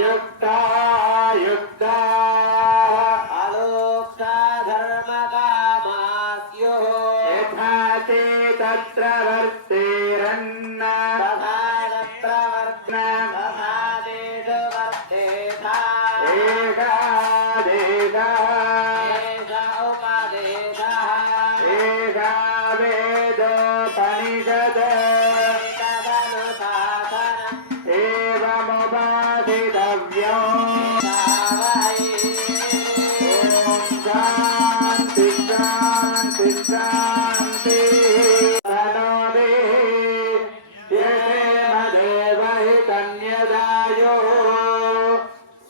युक्ता युक्ता अलोक्ता धर्मकामास्युः यथा ते तत्र वर्तेरन्न तथा तत्र वर्तन तथा तेषु वर्तेथा एका देशः एका उपदेशः एका वेदोपनिषद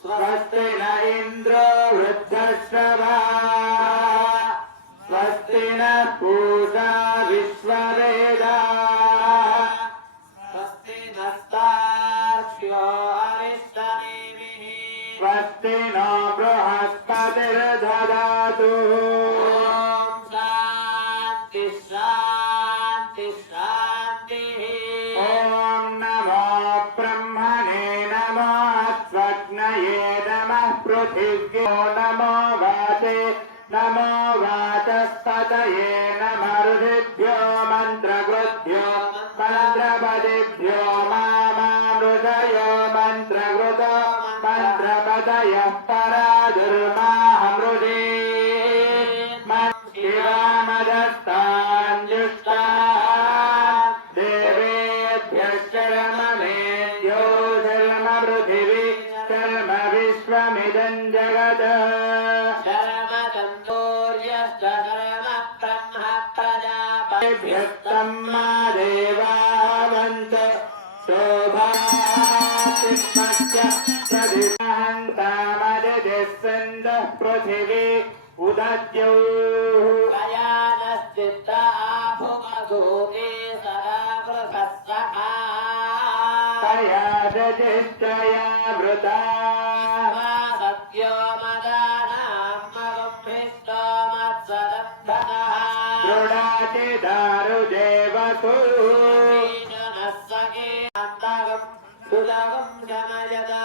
स्वस्ति न इंद्रो वृद्धश्रवा स्वस्ति न पूषा विश्ववेदा स्वस्ति नस्तार्क्ष्यो अरिष्टनेमिः स्वस्ति नो बृहस्पतिर्दधातु पृथिव्यो नमो वाचे नमो वाचस्पतये नमः ऋषिभ्यो मन्त्रकृभ्यो मन्त्रपदिभ्यो मामृषयो मन्त्रकृतो मन्त्रपदयः परादुर्माहमृषे शिवामदस्ताञ्जुष्टा देवेभ्यः शर्ममेभ्यो शर्म पृथिवी शर्म विश्वमिदं जगत् शर्मतन्तूर्यश्च शर्म ब्रह्म प्रजापतिभ्यस्तं मा देवावन्त शोभातिष्मस्य प्रदिशान्तामदिदिस्सन्दः पृथिवी उदद्यौः कयानश्चित्ता भुवधूते सरावृतस्सखा कया दजिष्टया वृता सत्यो मदानां मगुम्भिष्टो मत्सदन्धनः दृढाति दारुदेवतु ीनः सखे अन्तगं सुलभं शमयदा